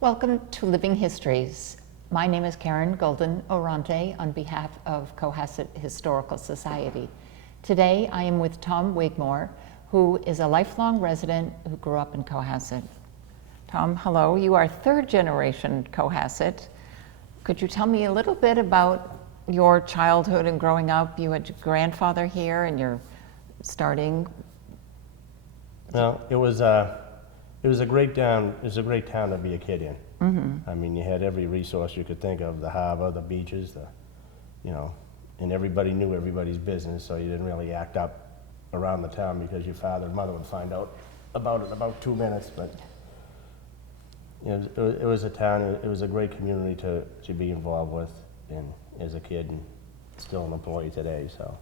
Welcome to Living Histories. My name is Karen Golden Orante on behalf of Cohasset Historical Society. Today I am with Tom Wigmore, who is a lifelong resident who grew up in Cohasset. Tom, hello. You are third generation Cohasset. Could you tell me a little bit about your childhood and growing up? You had your grandfather here and you're starting. Well, it was a great town. It was a great town to be a kid in. I mean, you had every resource you could think of: the harbor, the beaches, and everybody knew everybody's business. So you didn't really act up around the town because your father and mother would find out about it in about 2 minutes. But it was a town. It was a great community to be involved with, and as a kid, and still an employee today. So.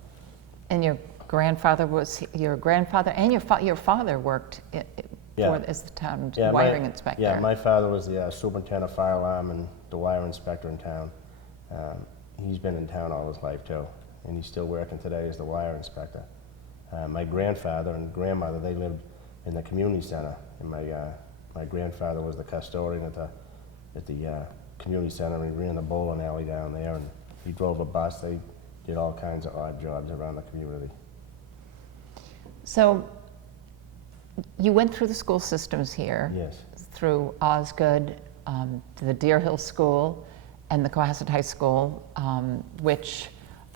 And your grandfather and your father worked as the town wiring inspector. Yeah, my father was the superintendent of fire alarm and the wire inspector in town. He's been in town all his life too, and he's still working today as the wire inspector. My grandfather and grandmother, they lived in the community center, and my grandfather was the custodian at the community center, and he ran the bowling alley down there, and he drove a bus. They did all kinds of odd jobs around the community. So you went through the school systems here. Yes. Through Osgood, the Deer Hill School, and the Cohasset High School, which,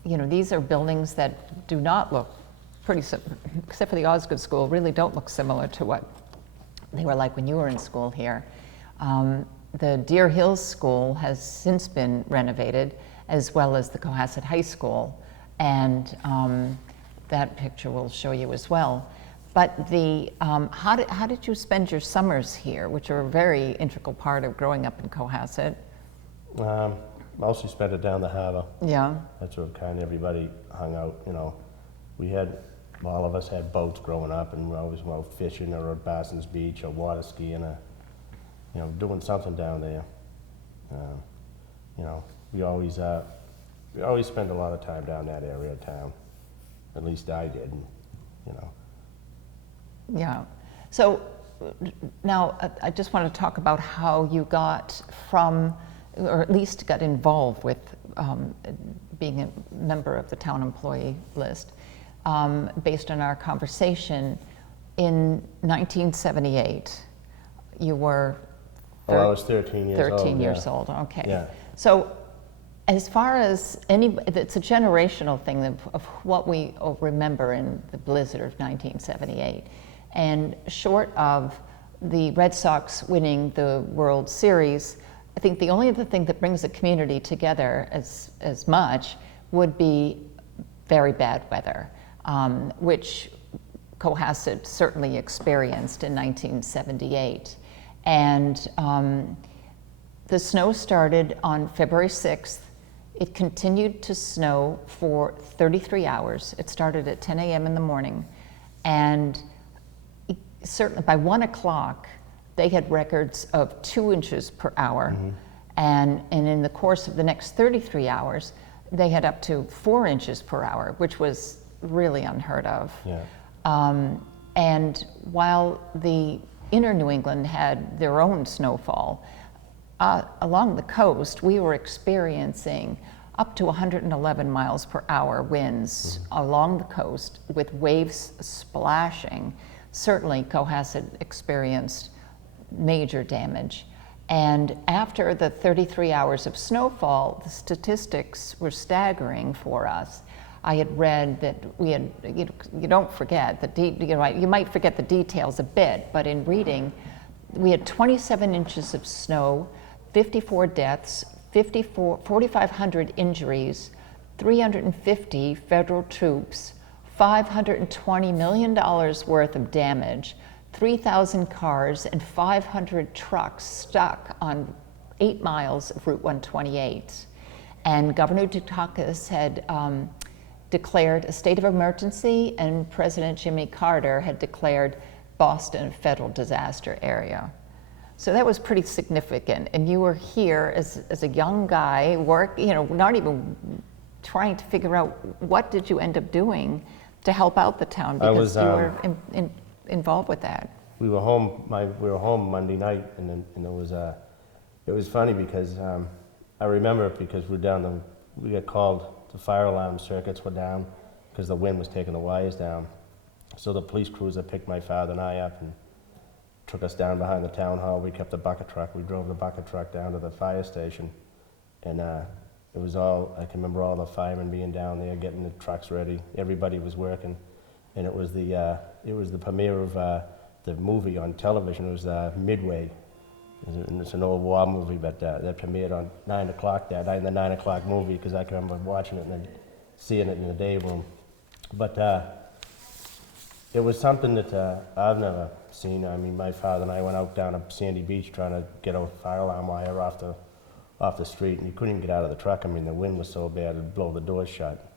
these are buildings that do not look except for the Osgood School, really don't look similar to what they were like when you were in school here. The Deer Hill School has since been renovated, as well as the Cohasset High School, and that picture will show you as well. But how did you spend your summers here, which are a very integral part of growing up in Cohasset? Mostly spent it down the harbor. Yeah. That's where kind of everybody hung out. All of us had boats growing up, and we always went out fishing or at Barson's Beach or water skiing, doing something down there. We always spent a lot of time down that area of town. At least I did. Yeah. So now I just want to talk about how you got from, or at least got involved with being a member of the town employee list. Based on our conversation, in 1978, you were I was 13 years old. 13 years old, okay. Yeah. So as far as it's a generational thing of what we remember in the blizzard of 1978. And short of the Red Sox winning the World Series, I think the only other thing that brings the community together as much would be very bad weather, which Cohasset certainly experienced in 1978. And the snow started on February 6th. It continued to snow for 33 hours. It started at 10 a.m. in the morning, and certainly by 1 o'clock, they had records of 2 inches per hour. And in the course of the next 33 hours, they had up to 4 inches per hour, which was really unheard of. Yeah. And while the inner New England had their own snowfall, along the coast, we were experiencing up to 111 miles per hour winds along the coast with waves splashing. Certainly, Cohasset experienced major damage. And after the 33 hours of snowfall, the statistics were staggering for us. I had read that we had, you don't forget, you might forget the details a bit, but in reading, we had 27 inches of snow, 54 deaths, 4,500 injuries, 350 federal troops, $520 million worth of damage, 3,000 cars and 500 trucks stuck on 8 miles of Route 128. And Governor Dukakis had declared a state of emergency, and President Jimmy Carter had declared Boston a federal disaster area. So that was pretty significant. And you were here as a young guy, not even trying to figure out what did you end up doing to help out the town, because you were involved with that. We were home Monday night, and it was It was funny because I remember it because we got called, the fire alarm circuits were down because the wind was taking the wires down. So the police cruiser picked my father and I up and took us down behind the town hall. We kept the bucket truck. We drove the bucket truck down to the fire station. And it was all, I can remember all the firemen being down there, getting the trucks ready. Everybody was working. And it was the premiere of the movie on television. It was Midway. It's an old war movie, but that premiered on 9 o'clock that night, in the 9 o'clock movie, because I can remember watching it and then seeing it in the day room. But it was something that I've never seen. I mean, my father and I went out down to Sandy Beach trying to get a fire alarm wire off the street, and you couldn't even get out of the truck. I mean, the wind was so bad it'd blow the doors shut.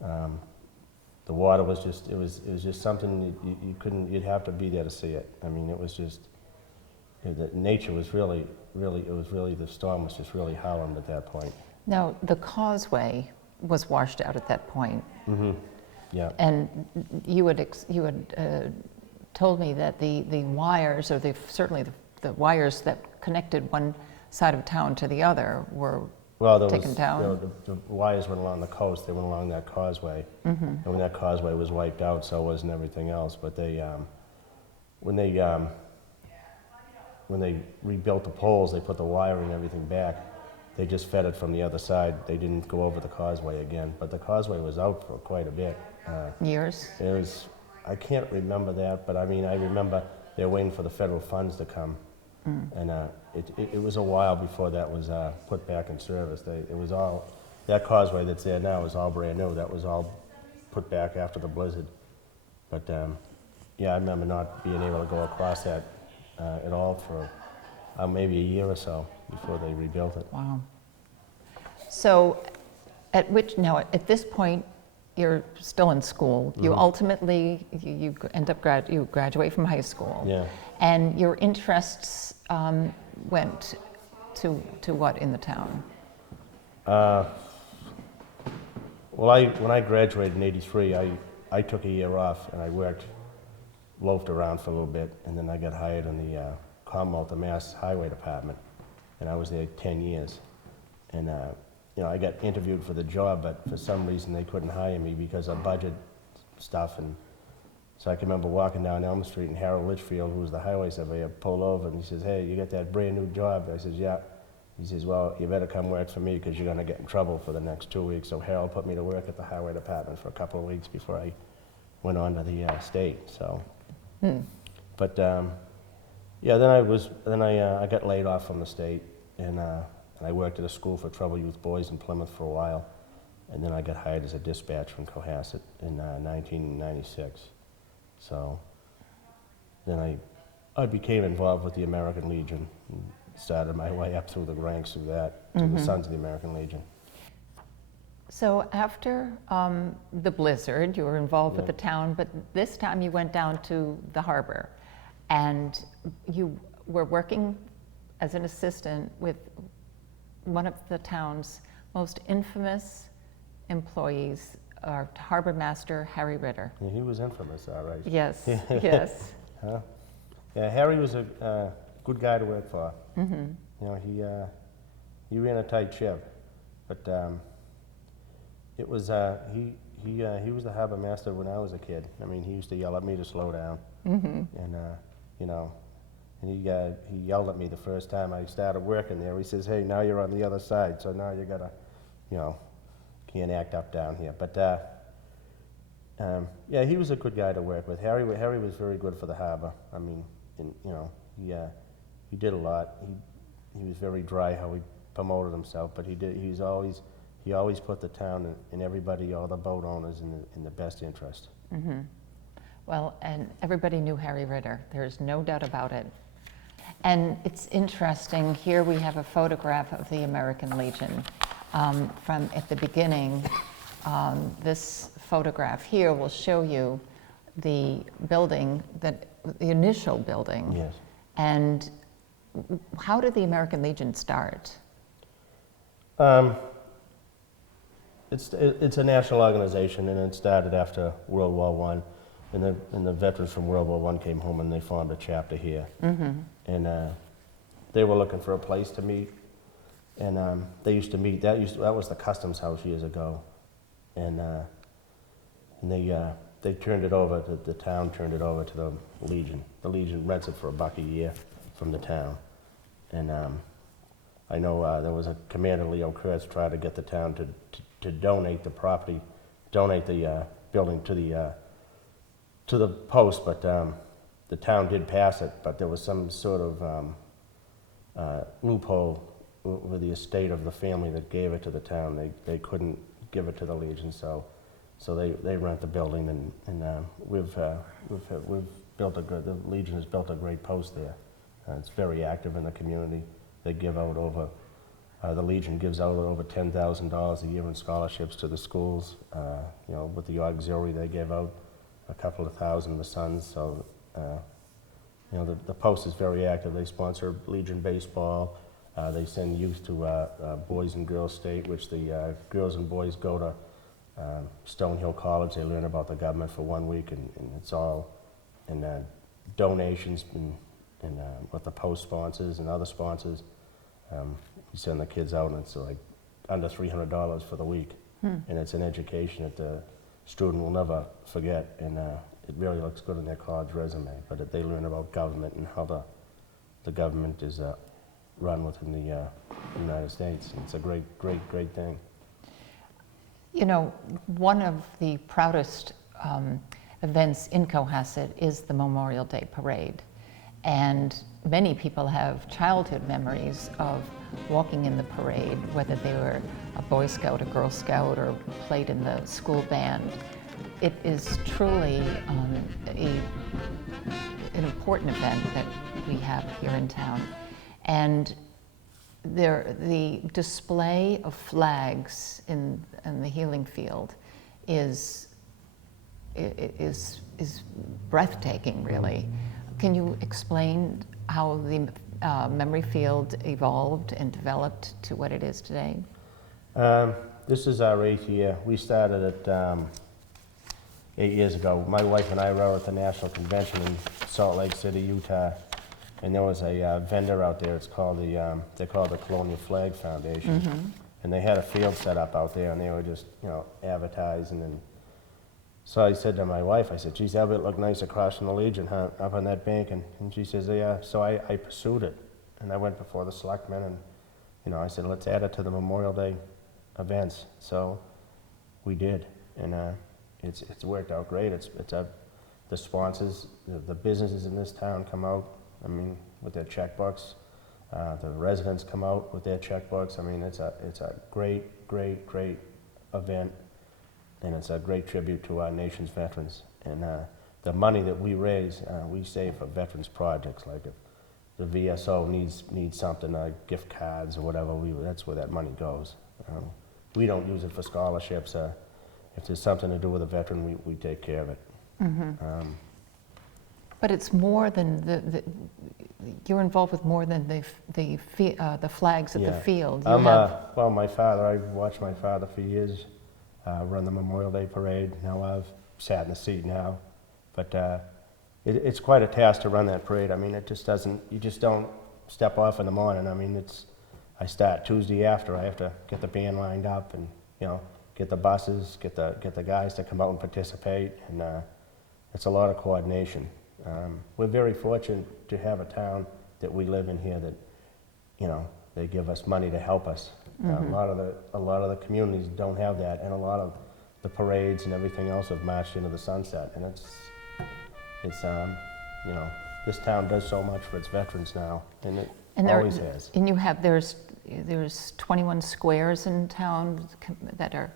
The water was just, it was just something you couldn't, you'd have to be there to see it. I mean, it was just, the nature was really, the storm was just really howling at that point. Now, the causeway was washed out at that point. Mm-hmm. Yeah. And you had told me that the wires, or certainly the wires that connected one side of town to the other were taken down. The wires went along the coast. They went along that causeway. Mm-hmm. And when that causeway was wiped out, so wasn't everything else. But when they rebuilt the poles, they put the wiring and everything back. They just fed it from the other side. They didn't go over the causeway again. But the causeway was out for quite a bit. Years? It was, I can't remember that, but I mean, I remember they were waiting for the federal funds to come. Mm. And it was a while before that was put back in service. It was all, that causeway that's there now is all brand new. That was all put back after the blizzard. But yeah, I remember not being able to go across that at all for maybe a year or so before they rebuilt it. Wow. So at this point, you're still in school. Mm-hmm. You ultimately, you end up you graduate from high school. Yeah. And your interests went to what in the town? Well, when I graduated in '83, I took a year off and I loafed around for a little bit, and then I got hired in the Commonwealth of Mass Highway Department, and I was there 10 years. And I got interviewed for the job, but for some reason they couldn't hire me because of budget stuff. And so I can remember walking down Elm Street, and Harold Litchfield, who was the highway surveyor, pulled over and he says, "Hey, you got that brand new job?" I says, "Yeah." He says, "Well, you better come work for me because you're going to get in trouble for the next 2 weeks." So Harold put me to work at the highway department for a couple of weeks before I went on to the state. So, but yeah, then I got laid off from the state, and I worked at a school for troubled youth boys in Plymouth for a while, and then I got hired as a dispatcher in Cohasset in 1996. So then I became involved with the American Legion and started my way up through the ranks of that to the Sons of the American Legion. So after the blizzard, you were involved with the town, but this time you went down to the harbor, and you were working as an assistant with one of the town's most infamous employees, our harbor master, Harry Ritter. Yeah, he was infamous, all right. Yes, yes. Huh? Yeah, Harry was a good guy to work for. Mm-hmm. You know, he ran a tight ship, but it was he was the harbor master when I was a kid. I mean, he used to yell at me to slow down, and you know. And he yelled at me the first time I started working there. He says, "Hey, now you're on the other side, so now you gotta, can't act up down here." But yeah, he was a good guy to work with. Harry was very good for the harbor. I mean, he did a lot. He was very dry how he promoted himself, but he always put the town and everybody, all the boat owners, in the best interest. Mm-hmm. Well, and everybody knew Harry Ritter. There's no doubt about it. And it's interesting, here we have a photograph of the American Legion from at the beginning. This photograph here will show you the building, the initial building. Yes. And how did the American Legion start? It's a national organization, and it started after World War I. And the veterans from World War I came home and they formed a chapter here. Mm-hmm. And they were looking for a place to meet, and they used to meet. That was the Customs House years ago, and they turned it over. The town turned it over to the Legion. The Legion rents it for $1 a year from the town, and I know there was a Commander Leo Kurtz tried to get the town to donate the property, donate the building to the post, but the town did pass it, but there was some sort of loophole with the estate of the family that gave it to the town. They couldn't give it to the Legion, so they rent the building, and we've built the Legion has built a great post there. It's very active in the community. They give out over, the Legion gives out over $10,000 a year in scholarships to the schools. You know, with the auxiliary, they give out a couple of thousand, the Sons. So, you know, the post is very active. They sponsor Legion baseball. They send youth to Boys and Girls State, which the girls and boys go to Stonehill College. They learn about the government for 1 week, and it's all in donations and what the post sponsors and other sponsors. You send the kids out, and it's like under $300 for the week, and it's an education that the student will never forget, and it really looks good in their college resume. But they learn about government and how the government is run within the United States, and it's a great thing. You know, one of the proudest events in Cohasset is the Memorial Day Parade. And many people have childhood memories of walking in the parade, whether they were a Boy Scout, a Girl Scout, or played in the school band. It is truly an important event that we have here in town. And the display of flags in the Healing Field is breathtaking, really. Can you explain how the memory field evolved and developed to what it is today? This is our 8th year. We started it 8 years ago. My wife and I were at the National Convention in Salt Lake City, Utah, and there was a vendor out there. It's called they call it the Colonial Flag Foundation, and they had a field set up out there, and they were just advertising. And so I said to my wife, I said, geez, that would look nice across from the Legion, huh, up on that bank. And she says, yeah. So I pursued it, and I went before the selectmen, and I said, let's add it to the Memorial Day events. So we did, and it's worked out great. The sponsors, the businesses in this town come out, I mean, with their checkbooks. The residents come out with their checkbooks. I mean, it's a great event. And it's a great tribute to our nation's veterans. And the money that we raise, we save for veterans projects. Like if the VSO needs something, gift cards or whatever, that's where that money goes. We don't use it for scholarships. If there's something to do with a veteran, we take care of it. But it's more than you're involved with more than the flags at the field. Well, my father, I've watched my father for years. Run the Memorial Day Parade. Now I've sat in the seat now, but it's quite a task to run that parade. I mean, you just don't step off in the morning. I mean, I start Tuesday after. I have to get the band lined up and get the buses, get the guys to come out and participate, and it's a lot of coordination. We're very fortunate to have a town that we live in here that they give us money to help us. A lot of the communities don't have that, and a lot of the parades and everything else have marched into the sunset. And it's this town does so much for its veterans now, and it always has. And there's 21 squares in town that are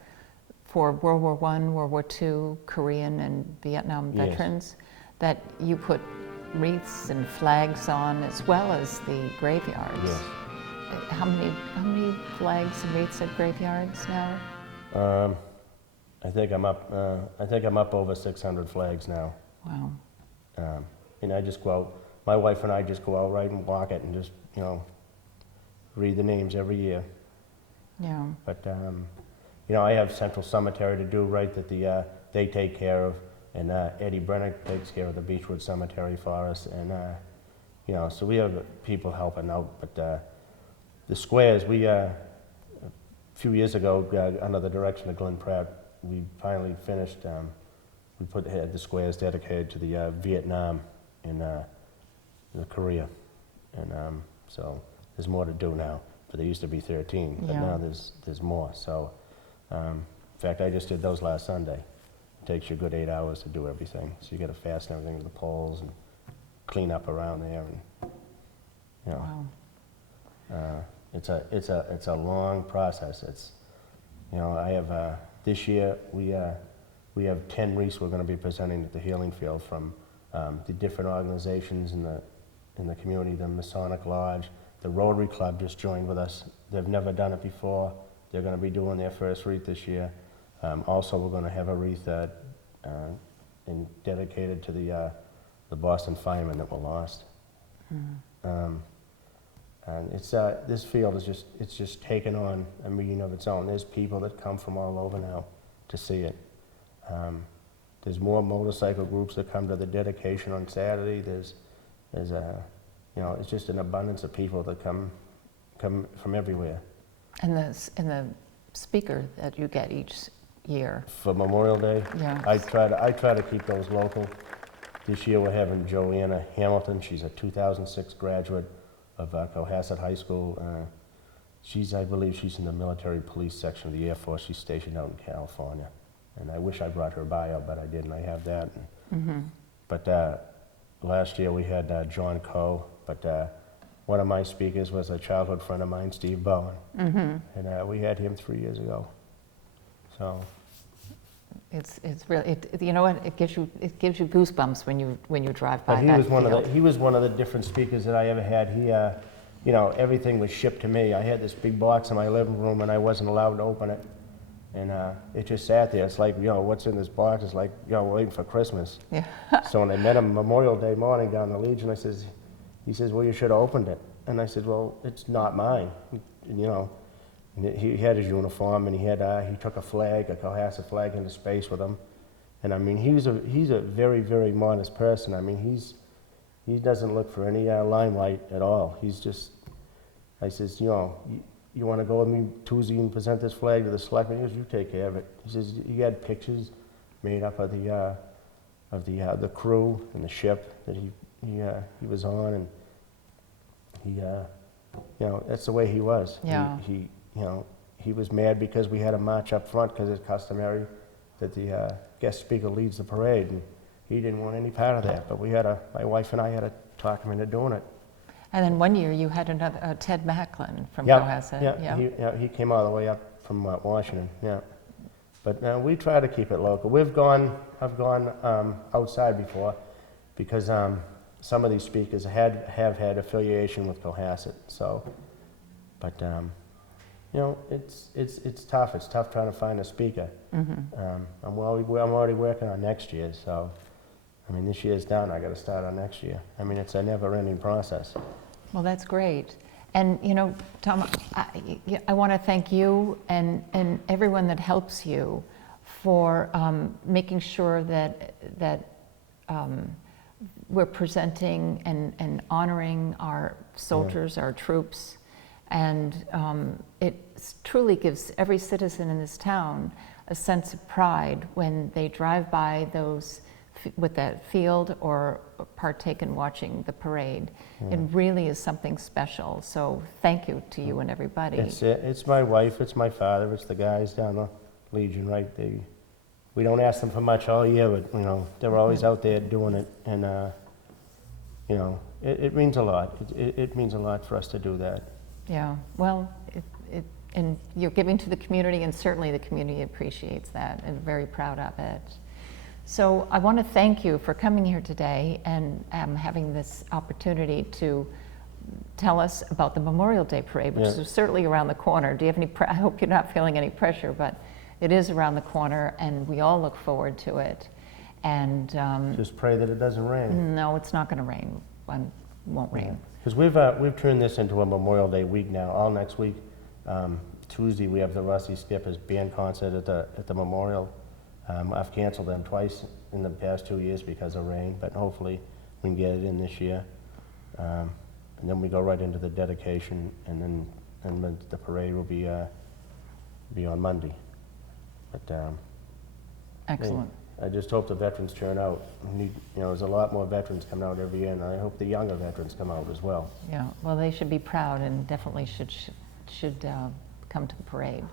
for World War I, World War II, Korean and Vietnam veterans that you put wreaths and flags on, as well as the graveyards. Yes. How many flags and wreaths at graveyards now? I think I'm up over 600 flags now. Wow. And I just go out. My wife and I just go out right and walk it and just read the names every year. Yeah. But I have Central Cemetery to do right that they take care of, and Eddie Brenner takes care of the Beechwood Cemetery for us, and you know, so we have people helping out. But the squares, we a few years ago, under the direction of Glenn Pratt, we finally finished. We had the squares dedicated to the Vietnam and the Korea, and so there's more to do now. But there used to be 13, but Yeah. now there's more. So, in fact, I just did those last Sunday. It takes you a good 8 hours to do everything. So you got to fasten everything to the poles and clean up around there, and you know, Wow. it's a long process. It's, you know, I have this year we have 10 wreaths we're going to be presenting at the Healing Field from the different organizations in the community. The Masonic Lodge, the Rotary Club just joined with us. They've never done it before. They're going to be doing their first wreath this year. Also, we're going to have a wreath dedicated to the Boston firemen that were lost. And it's this field is just taken on a meaning of its own. There's people that come from all over now to see it. There's more motorcycle groups that come to the dedication on Saturday. There's you know, it's just an abundance of people that come from everywhere. And the speaker that you get each year. For Memorial Day, Yeah. I try to keep those local. This year we're having Joanna Hamilton. She's a 2006 graduate of Cohasset High School. I believe she's in the military police section of the Air Force. She's stationed out in California. And I wish I brought her bio, but I didn't. I have that. But last year we had John Coe, but one of my speakers was a childhood friend of mine, Steve Bowen. And we had him 3 years ago. So It's really, you know what, it gives you goosebumps when you drive by but that he was one of the different speakers that I ever had. He you know, everything was shipped to me. I had this big box in my living room and I wasn't allowed to open it. And it just sat there. It's like, you know, what's in this box? It's like, you know, waiting for Christmas. Yeah. So when I met him Memorial Day morning down the Legion, he says, well, you should have opened it. And I said, well, it's not mine. And, you know, and he had his uniform and he took a Cohasset flag into space with him. And I mean, he's a very, very modest person. I mean, he doesn't look for any limelight at all. He's just, I says, you know, you want to go with me Tuesday and present this flag to the selectmen? He goes, you take care of it. He says he had pictures made up of the crew and the ship that he was on, and he you know, that's the way he was. Yeah. He you know, he was mad because we had a march up front because it's customary that the guest speaker leads the parade, and he didn't want any part of that. But my wife and I had to talk him into doing it. And then one year you had another, Ted Macklin from Yeah, Cohasset. he came all the way up from Washington, yeah. But we try to keep it local. I've gone outside before because some of these speakers have had affiliation with Cohasset. So, but you know, it's tough. It's tough trying to find a speaker. I'm already working on next year. So, I mean, this year's done. I got to start on next year. I mean, it's a never-ending process. Well, that's great. And, you know, Tom, I want to thank you and everyone that helps you for making sure that we're presenting and honoring our soldiers, our troops. And it truly gives every citizen in this town a sense of pride when they drive by those with that field or partake in watching the parade. It really is something special. So thank you to you and everybody. It's my wife, it's my father, it's the guys down the Legion, right? We don't ask them for much all year, but you know, they're always out there doing it, and you know, it means a lot. It means a lot for us to do that. Yeah, well, and you're giving to the community, and certainly the community appreciates that and very proud of it. So I want to thank you for coming here today and having this opportunity to tell us about the Memorial Day Parade, which is certainly around the corner. Do you have any, I hope you're not feeling any pressure, but it is around the corner and we all look forward to it. And just pray that it doesn't rain. No, it's not going to rain. It won't rain. Because we've turned this into a Memorial Day week now. All next week, Tuesday we have the Rusty Skippers band concert at the Memorial. I've canceled them twice in the past 2 years because of rain, but hopefully we can get it in this year. And then we go right into the dedication, and then the parade will be on Monday. But Excellent. I just hope the veterans turn out. There's a lot more veterans coming out every year, and I hope the younger veterans come out as well. Yeah, well, they should be proud and definitely should come to the parade,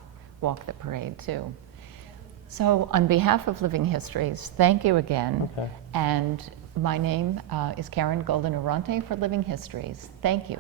walk the parade too. So on behalf of Living Histories, thank you again. Okay. And my name is Karen Golden-Arante for Living Histories. Thank you.